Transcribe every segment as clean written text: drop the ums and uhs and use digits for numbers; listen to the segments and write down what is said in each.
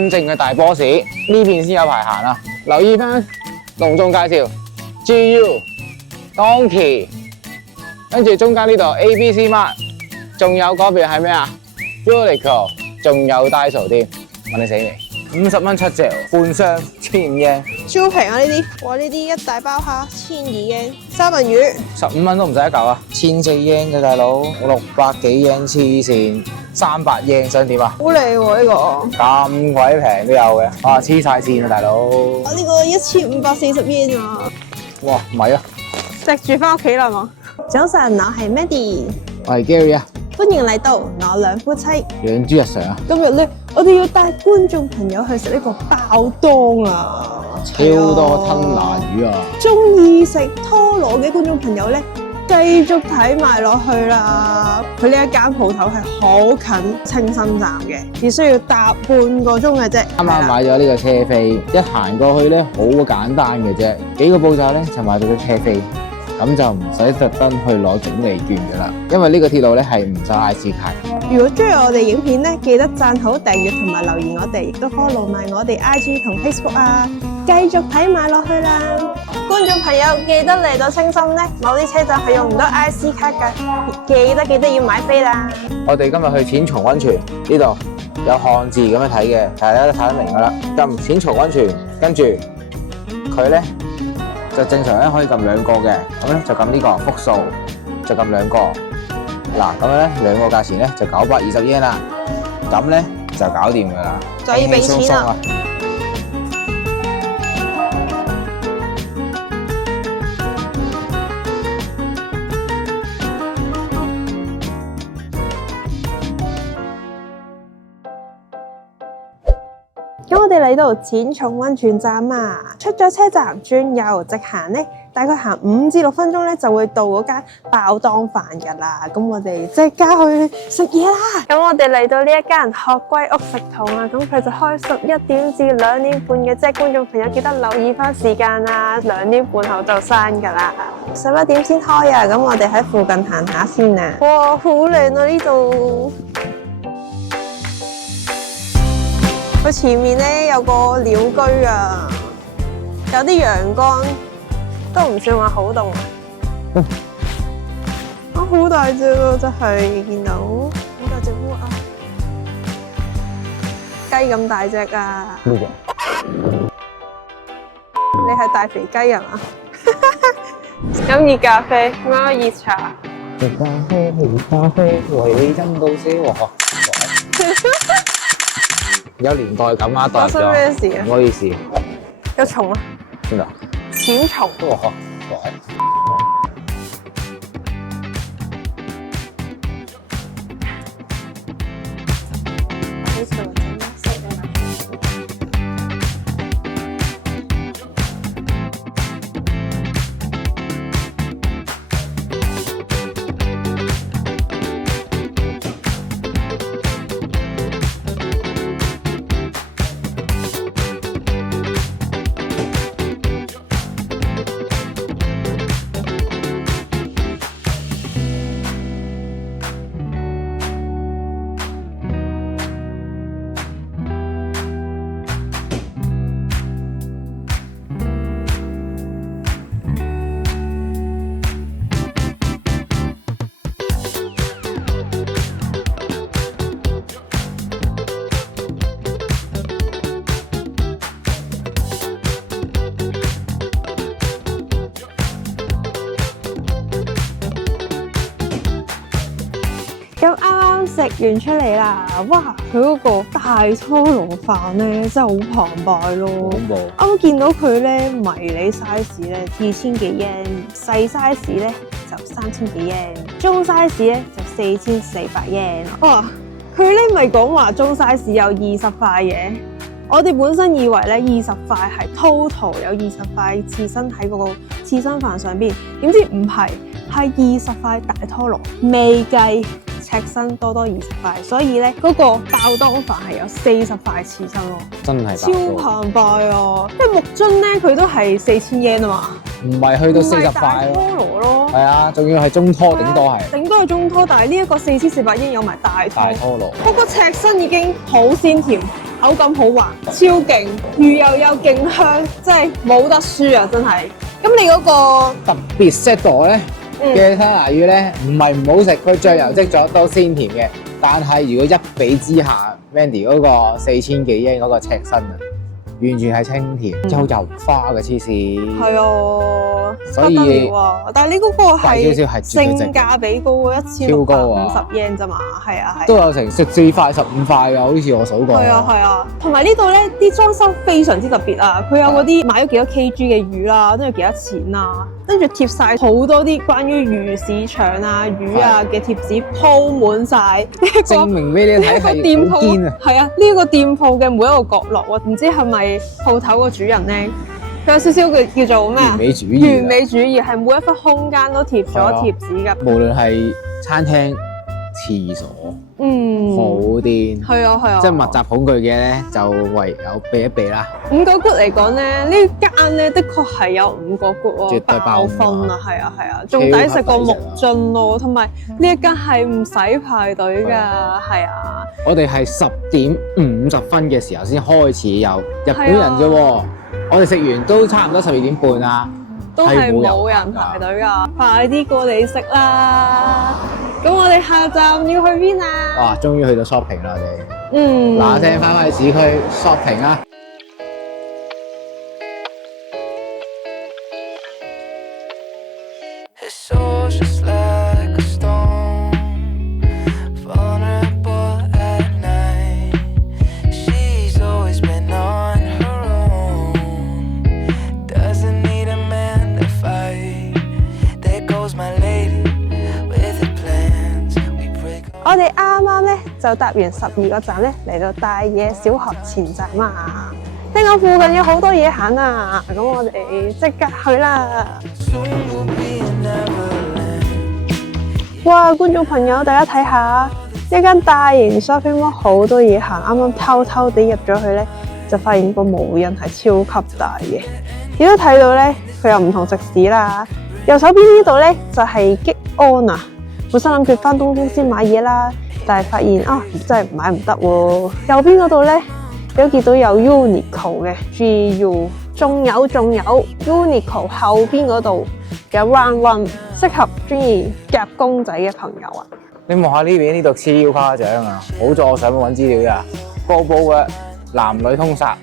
真正嘅大 boss， 呢邊先有排行啊！留意翻隆重介紹 GU Donkey， 跟住中間呢度 ABC Mart， 仲有嗰邊係咩啊 Uniqlo， 仲有 Daiso 添，問你死未？50蚊7隻，半箱1500yen，超平啊呢啲！哇，呢啲一大包蝦1200 yen， 三文魚15蚊都唔使一嚿啊，1400 yen 嘅大佬，600幾 yen 黐線，300 yen 想點啊？好靚喎呢個，咁鬼平都有嘅，哇黐晒線啊大佬！我呢個1540 yen 啊！哇唔係啊，食住翻屋企啦嘛！早晨，我係 Mandy， 我係 Gary 啊，歡迎嚟到我兩夫妻養豬日常啊，今日咧，我哋要帶觀眾朋友去食呢個爆檔啊！超多吞拿魚啊！中意食拖羅嘅觀眾朋友咧，繼續睇埋落去啦！佢呢一間鋪頭係好近清新站嘅，只需要搭半個鐘嘅啫。啱啱買咗呢個車飛，一行過去咧好簡單嘅啫，幾個步驟咧就買到咗車飛，咁就唔使特登去攞景利券噶啦，因為呢個鐵路咧係唔收 IC 卡。如果中意我哋影片咧，記得讚好、訂閱同埋留言我哋，亦都 follow 埋我哋 IG 同 Facebook 啊！繼續睇埋落去啦！觀眾朋友記得嚟到清心咧，某啲車站係用唔到 IC 卡㗎，記得要買飛啦！我哋今日去淺松溫泉呢度有漢字咁樣睇嘅，大家都睇得明噶啦。撳淺松溫泉，跟住佢咧就正常咧可以撳兩個嘅，咁咧就撳呢個複數，就撳兩個。嗱咁樣咧兩個價錢咧就920 yen 啦，咁咧就搞掂噶啦，就要俾錢啦。咁我哋嚟到淺松溫泉站啊，出咗車站轉右直行咧，大概行5至6分鐘咧就會到嗰間爆檔飯㗎啦。咁我哋即刻去食嘢啦。咁我哋嚟到呢一間學龜屋食堂啊，咁佢就開11點至2點半嘅啫。觀眾朋友記得留意翻時間啊，2點半後就閂㗎啦。11點先開啊，咁我哋喺附近行下先啊。哇，好靚啊呢度！佢前面咧有個鳥居啊，有啲陽光，都唔算話好凍啊。啊，好大隻啊，真係見到好大隻烏鴉，雞咁大隻啊！呢個你係大肥雞係嘛？飲熱咖啡，啱熱茶。熱咖啡，熱咖啡，為你斟到些喎。有年代感啊，代入咗。發生咩事啊？唔好意思。有蟲啊？邊度？淺蟲。哇！咁啱食完出嚟啦，哇！佢嗰個大拖羅飯咧真係好澎湃咯，恐怖！啱啱見到佢咧迷你 size 咧2000幾 yen， 細 size 咧就3000幾 yen， 中 size 咧就4400 yen。哇！佢咧咪講話中 size 有20塊嘅，我哋本身以為咧20塊係 total 有20塊刺身喺嗰個刺身飯上邊，點知唔係，係20塊大拖羅，未計赤身多20塊，所以咧嗰個爆檔飯係有40塊刺身咯，真係超澎湃啊！即係木樽咧，佢都係4000 yen 啊嘛，唔係去到40塊大拖羅咯，係啊，仲要係中拖，頂多係頂多係中拖，但係呢一個4400 yen有埋大拖羅，嗰個赤身已經好鮮甜，口感好滑，超勁，魚油又勁香，真係冇得輸啊！真係。咁你嗰個特別 set 度咧嘅吞拿魚咧，唔係唔好食，佢醬油漬咗都鮮甜嘅。但係如果一比之下 ，Mandy 嗰個4000幾英嗰個赤身啊，完全係清甜，即係好油花嘅黐線。係啊，所以不得了啊！但係你嗰個大少少係係性價比高喎，1650 yen 咋嘛？係啊係。都有成14塊、15塊㗎，好似我數過。係啊係啊，同埋呢度咧啲裝修非常之特別啊！佢有嗰啲買咗幾多 kg 嘅魚啦，跟住幾多錢啊，跟住貼晒好多啲關於魚市場啊、魚啊嘅貼紙鋪滿晒。證明俾你睇係店鋪好堅啊！係啊，呢個店鋪嘅每一個角落喎，唔知係咪鋪頭個主人咧？佢有少少嘅叫做咩啊？完美主義。完美主義係每一忽空間都貼咗貼紙㗎。無論係餐廳、廁所，好癲。係啊係啊。即係密集恐懼嘅咧，就唯有避一避啦。五個 good 嚟講咧，呢間咧的確係有5個 good 喎，絕對爆分啊！係啊係啊，仲抵食過木津咯，同埋呢一間係唔使排隊㗎，係啊。我哋係10:50嘅時候先開始有日本人啫喎，我哋食完都差唔多12:30啦，都係冇人排隊㗎，快啲過嚟食啦！咁我哋下站要去邊啊？哇！終於去到 shopping 啦，我哋嗱聲翻返去市區 shopping 啦。我哋啱啱咧就搭完12個站咧，嚟到大野小學前站啊！聽講附近有好多嘢行啊，咁我哋即刻去啦！哇，觀眾朋友，大家睇下呢間大型 shopping mall 好多嘢行，啱啱偷偷地入咗去咧，就發現個無印係超級大嘅。亦都睇到咧，佢有唔同食肆啦。右手邊呢度咧就係激安啊！本身諗住翻東京先買嘢啦，但係發現啊真係買唔得喎。右邊嗰度咧都見到有 Uniqlo 嘅 GU， 仲有 Uniqlo 後邊嗰度有 Round One， 適合中意夾公仔嘅朋友啊！你望下呢邊呢度超誇張啊！好在我上網揾資料咋，波波嘅男女通殺，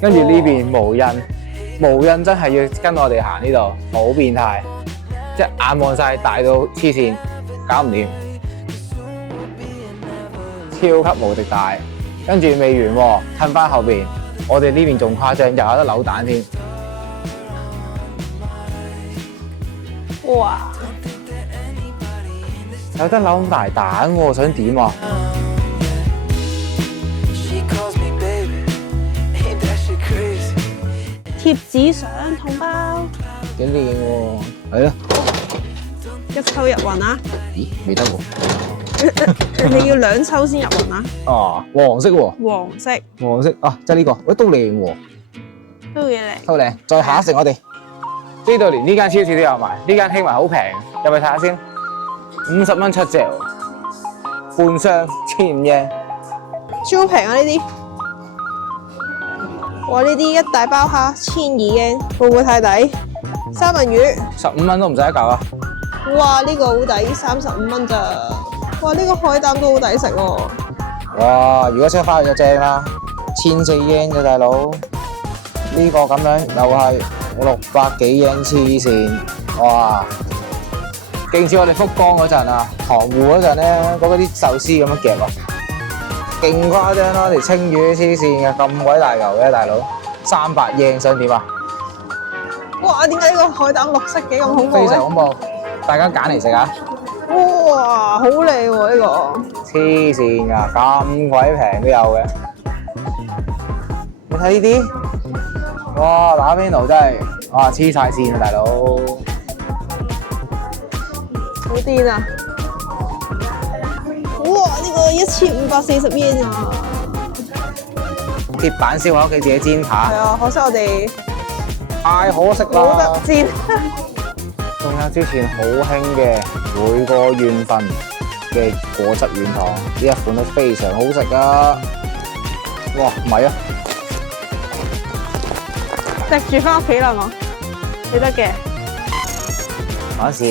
跟住呢邊無印真係要跟我哋行呢度，好變態，即係眼望晒大到黐線。搞唔掂，超級無敵大，跟住未完喎，褪翻後邊，我哋呢邊仲誇張，又有得扭蛋添。哇！有得扭咁大蛋喎，想點啊？貼紙相同包，幾靚喎，係咯。一抽入雲啊！咦，未得喎。你要2抽先入雲啊！哦，黃色喎。黃色啊，即係呢個，喂都靚喎。都幾靚。都靚。再下一城我哋呢度連呢間超市都有賣，呢間興埋好平，入去睇下先。50蚊7隻，半箱1500yen。超平啊呢啲！哇，呢啲一大包蝦1200yen，會唔會太抵？三文魚15蚊都唔使一嚿啊！哇，呢個好抵，35蚊咋？哇，呢個海膽都好抵食喎！哇，如果識翻去就正啦，1400yen嘅大佬，呢個咁樣又係600幾yen黐線，哇！勁似我哋福岡嗰陣啊，塘戶嗰陣咧，嗰啲壽司咁樣夾啊，勁誇張啦！條青魚黐線嘅，咁鬼大嚿嘅大佬，300yen想點啊？哇！點解呢個海膽綠色嘅咁恐怖非常恐怖，大家揀嚟食啊！哇，好靚喎呢個！黐線㗎，咁鬼平都有嘅。你睇呢啲，哇打邊爐真係，哇黐晒線啊大佬！好癲啊！哇，呢個1540 yen 啊！鐵板燒喺屋企自己煎扒。係啊，可惜我哋太可惜啦！冇得煎。仲有之前好興嘅每個縣份嘅果汁軟糖，呢一款都非常好食噶。哇，唔係啊，食住翻屋企啦嘛，你得嘅。講笑。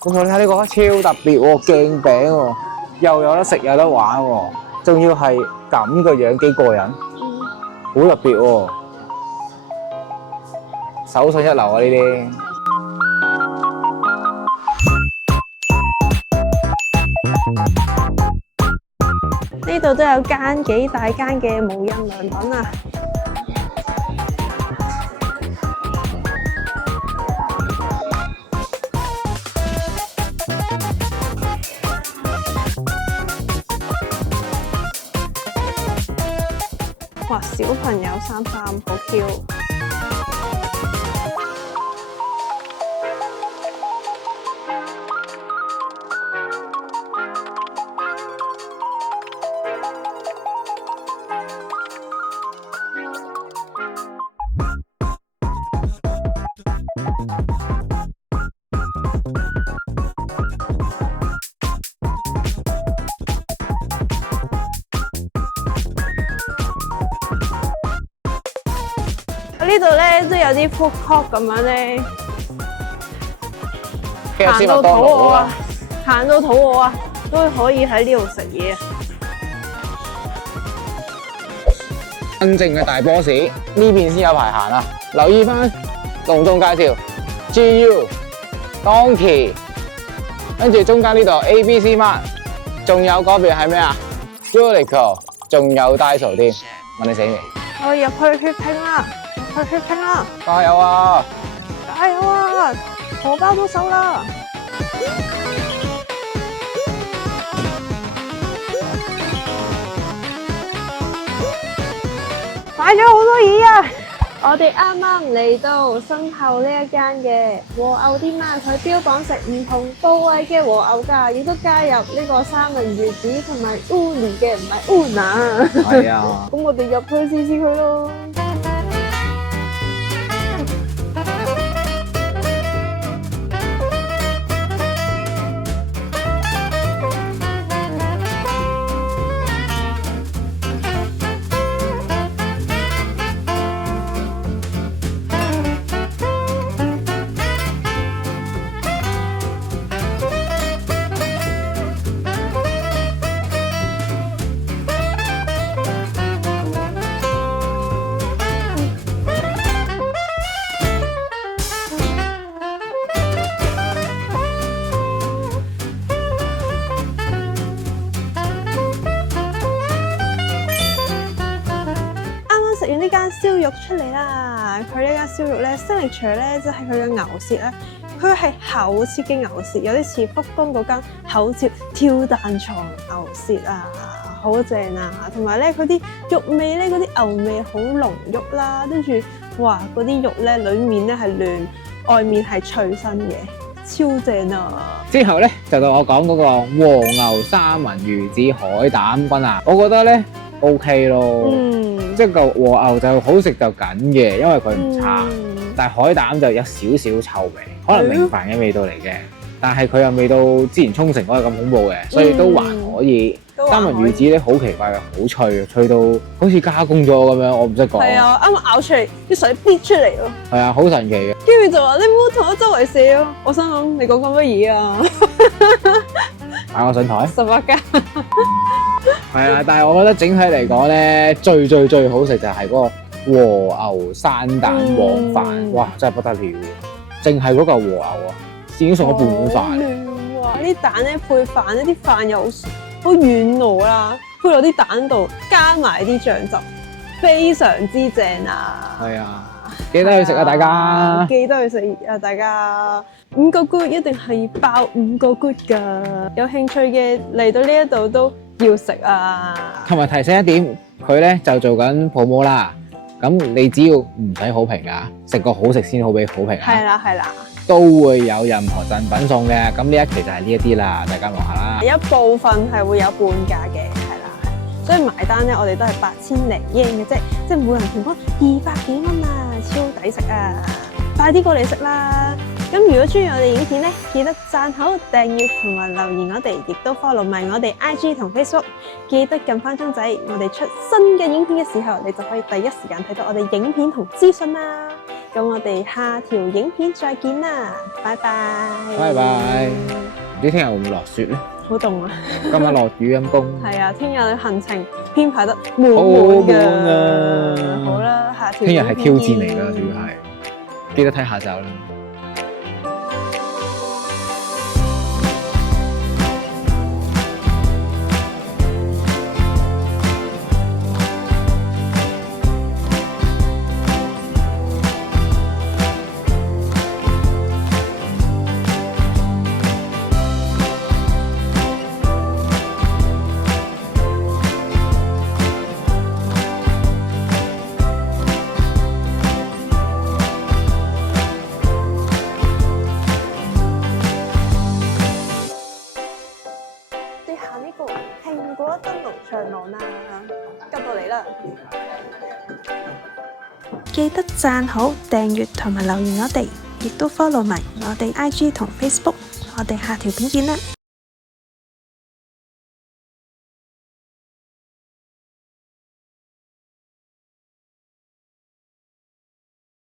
咁我睇下呢個超特別喎，鏡餅喎，又有得食有得玩喎，仲要係咁個樣幾過癮，好特別喎，手信一流啊呢啲。呢度都有間幾大間嘅無印良品啊！哇，小朋友衫好 Q。呢度咧都有啲 food court 咁樣咧，行到肚餓啊，行到肚餓啊，都可以喺呢度食嘢啊！真正嘅大 boss 呢邊先有排行啊！留意翻隆重介紹 GU Donkey， 跟住中間呢度 ABC Mart， 仲有嗰邊係咩啊 Uniqlo， 仲有 Daiso 添，問你死未？我入去血拼啦！去血拼啦！加油啊！加油啊！荷包都收啦！買咗好多嘢啊！我哋啱啱嚟到身後呢一間嘅和牛店啊，佢標榜食唔同部位嘅和牛㗎，亦都加入呢個三文魚子同埋 uni 嘅，唔係 una。係啊！咁我哋入去試試佢咯。食完呢間燒肉出嚟啦，佢呢間燒肉咧 signature 咧，即係佢嘅牛舌咧，佢係厚切嘅牛舌，有啲似福東嗰間厚切跳蛋床牛舌啊，好正啊！同埋咧，佢啲肉味咧，嗰啲牛味好濃郁啦，跟住哇，嗰啲肉咧裡面咧係嫩，外面係脆身嘅，超正啊！之後咧就到我講嗰個和牛三文魚子海膽君啊，我覺得咧 OK 咯。即係個和牛就好食就緊嘅，因為佢唔差。但係海膽就有少少臭味，可能明飯嘅味道嚟嘅。但係佢又未到之前沖繩嗰個咁恐怖嘅，所以都還可以。三文魚子咧好奇怪嘅，好脆，脆到好似加工咗咁樣，我唔識講。係啊，啱啱咬出嚟啲水逼出嚟咯。係啊，好神奇嘅。跟住就話你唔好同我周圍射咯，我心諗你講緊乜嘢啊？擺我上台。18加。係啊，但係我覺得整體嚟講咧，最好食就係嗰個和牛生蛋黃飯，哇，真係不得了！淨係嗰嚿和牛啊，已經送咗半碗飯。哇！啲蛋咧配飯咧，啲飯又好軟糯啦，配落啲蛋度，加埋啲醬汁，非常之正啊！係啊，記得去食啊，大家！記得去食啊，大家！5個 good 一定係爆5個 good 㗎，有興趣嘅嚟到呢一度都要食啊！同埋提醒一點，佢咧就做緊 promo 啦，咁你只要唔使好評㗎，食個好食先好俾好評啊！係啦，係啦。都會有任何贈品送嘅，咁呢一期就係呢一啲啦，大家望下啦。一部分係會有半價嘅，係啦，所以埋單咧，我哋都係8000零yen嘅啫，即係每人平均200幾蚊啊，超抵食啊！快啲過嚟食啦！咁如果中意我哋影片咧，記得讚好、訂閱同埋留言我哋，亦都 follow 埋我哋 IG 同 Facebook， 記得撳翻鐘仔，我哋出新嘅影片嘅時候，你就可以第一時間睇到我哋影片同資訊啦。咁我哋下條影片再見啦，拜拜。拜拜。唔知聽日會唔會落雪咧？好凍啊！今晚落雨陰公。係啊，聽日行程編排得滿滿好㗎。滿啊！好啦，下條聽日係挑戰嚟㗎，㗎，主要係記得睇下集啦。呢個蘋果燈籠長廊啦，跟到嚟啦！記得讚好、訂閱同埋留言我哋，亦都 follow 埋我哋 IG 同 Facebook，我哋下條片見啦！